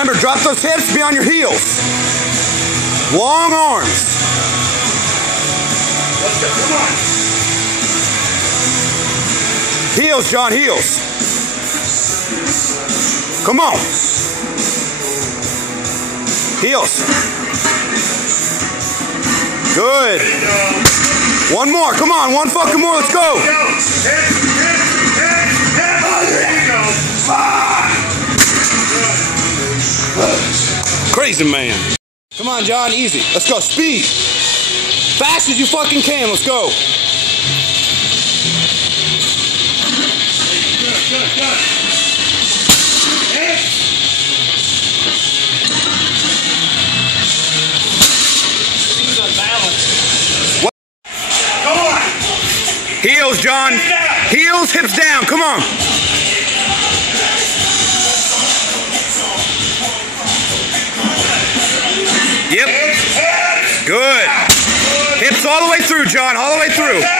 Remember, drop those hips, be on your heels. Long arms. Let's go, come on. Heels, John, heels. Come on. Heels. Good. One more, come on, one fucking more, let's go. Crazy man. Come on, John, easy. Let's go, speed. Fast as you fucking can, let's go. Good. Come on. Heels, John. Heels, hips down, come on. Yep. Good. Hips all the way through, John, all the way through.